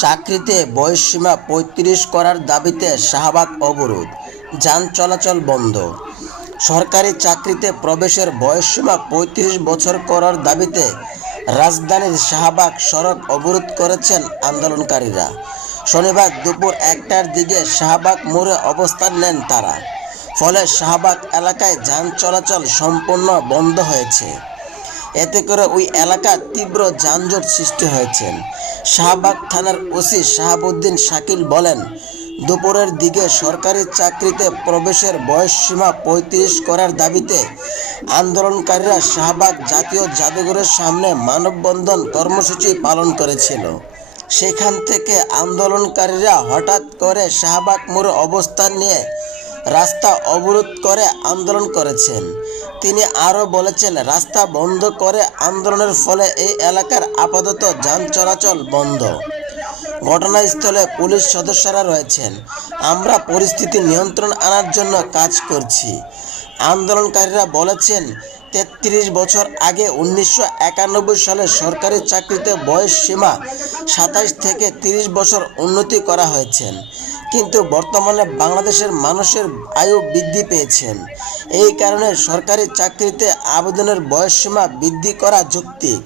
চাকরিতে বয়সসীমা পঁয়ত্রিশ করার দাবিতে শাহবাগ অবরোধ, যান চলাচল বন্ধ। সরকারি চাকরিতে প্রবেশের বয়সসীমা পঁয়ত্রিশ বছর করার দাবিতে রাজধানীর শাহবাগ সড়ক অবরোধ করেছেন আন্দোলনকারীরা। শনিবার দুপুর একটার দিকে শাহবাগ মোড়ে অবস্থান নেন তারা। ফলে শাহবাগ এলাকায় যান চলাচল সম্পূর্ণ বন্ধ হয়েছে। এতে করে ওই এলাকায় তীব্র যানজট সৃষ্টি হয়েছে। শাহবাগ থানার ওসি শাহাবুদ্দিন শাকিল বলেন, দুপুরের দিকে সরকারি চাকরিতে প্রবেশের বয়সসীমা পঁয়ত্রিশ করার দাবিতে আন্দোলনকারীরা শাহবাগ জাতীয় জাদুঘরের সামনে মানববন্ধন কর্মসূচি পালন করেছিল। সেখান থেকে আন্দোলনকারীরা হঠাৎ করে শাহবাগ মোড়ে অবস্থান নিয়ে রাস্তা অবরোধ করে আন্দোলন করেছেন। তিনি আরও বলেছেন, রাস্তা বন্ধ করে আন্দোলনের ফলে এই এলাকার আপাতত যান চলাচল বন্ধ। ঘটনাস্থলে পুলিশ সদস্যরা রয়েছেন। আমরা পরিস্থিতি নিয়ন্ত্রণ আনার জন্য কাজ করছি। আন্দোলনকারীরা বলেছেন, তেত্রিশ বছর আগে উনিশশো একানব্বই সালে সরকারি চাকরিতে বয়স সীমা সাতাশ থেকে তিরিশ বছর উন্নতি করা হয়েছে। কিন্তু বর্তমানে বাংলাদেশের মানুষের আয়ু বৃদ্ধি পেয়েছেন এই কারণে সরকারি চাকরিতে আবেদনের বয়সসীমা বৃদ্ধি করা যৌক্তিক।